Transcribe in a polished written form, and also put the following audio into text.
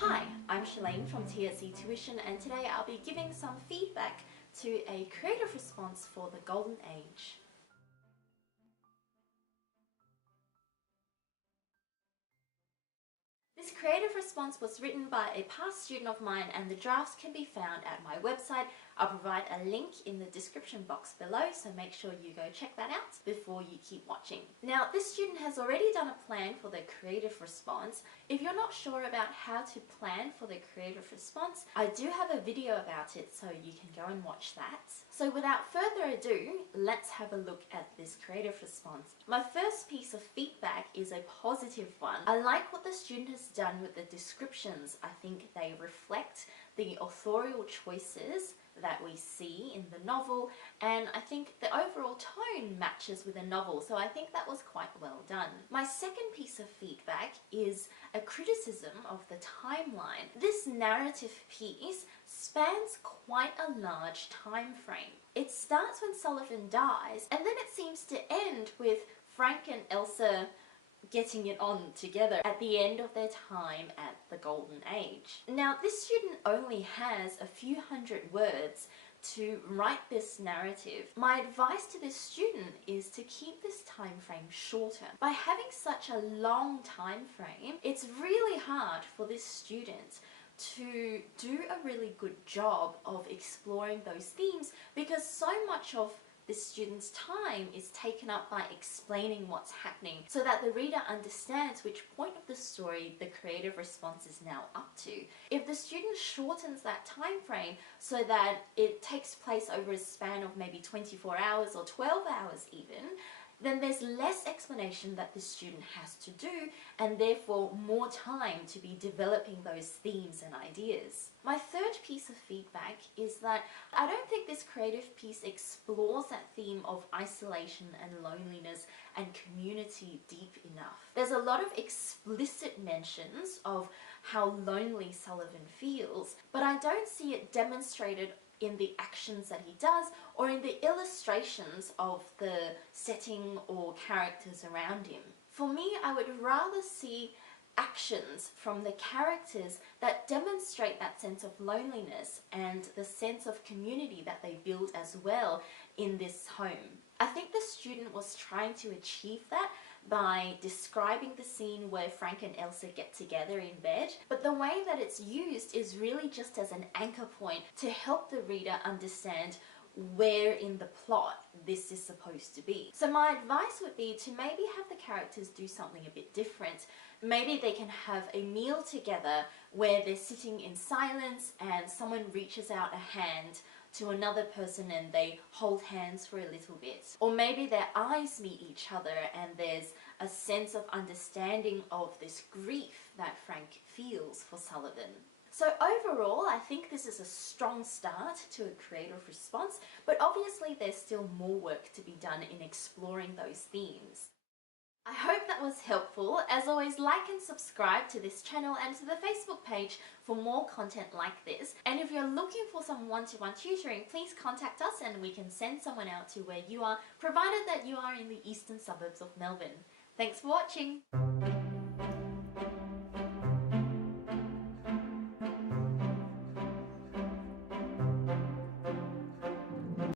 Hi, I'm Shirlaine from TSC Tuition, and today I'll be giving some feedback to a creative response for the Golden Age. This creative response was written by a past student of mine, and the drafts can be found at my website. I'll provide a link in the description box below, so make sure you go check that out before you keep watching. Now, this student has already done a plan for the creative response. If you're not sure about how to plan for the creative response, I do have a video about it, so you can go and watch that. So without further ado, let's have a look at this creative response. My first piece of feedback is a positive one. I like what the student has done with the descriptions. I think they reflect the authorial choices that we see in the novel, and I think the overall tone matches with the novel, so I think that was quite well done. My second piece of feedback is a criticism of the timeline. This narrative piece spans quite a large time frame. It starts when Sullivan dies, and then it seems to end with Frank and Elsa getting it on together at the end of their time at the Golden Age. Now, this student only has a few hundred words to write this narrative. My advice to this student is to keep this time frame shorter. By having such a long time frame, it's really hard for this student to do a really good job of exploring those themes, because so much of this student's time is taken up by explaining what's happening so that the reader understands which point of the story the creative response is now up to. If the student shortens that time frame so that it takes place over a span of maybe 24 hours or 12 hours even, then there's less explanation that the student has to do, and therefore more time to be developing those themes and ideas. My third piece of feedback is that I don't think this creative piece explores that theme of isolation and loneliness and community deep enough. There's a lot of explicit mentions of how lonely Sullivan feels, but I don't see it demonstrated in the actions that he does or in the illustrations of the setting or characters around him. For me, I would rather see actions from the characters that demonstrate that sense of loneliness and the sense of community that they build as well in this home. I think the student was trying to achieve that by describing the scene where Frank and Elsa get together in bed, but the way that it's used is really just as an anchor point to help the reader understand where in the plot this is supposed to be. So my advice would be to maybe have the characters do something a bit different. Maybe they can have a meal together where they're sitting in silence and someone reaches out a hand to another person and they hold hands for a little bit. Or maybe their eyes meet each other and there's a sense of understanding of this grief that Frank feels for Sullivan. So overall, I think this is a strong start to a creative response, but obviously there's still more work to be done in exploring those themes. I hope that was helpful. As always, like and subscribe to this channel and to the Facebook page for more content like this. And if you're looking for some one-to-one tutoring, please contact us and we can send someone out to where you are, provided that you are in the eastern suburbs of Melbourne. Thanks for watching.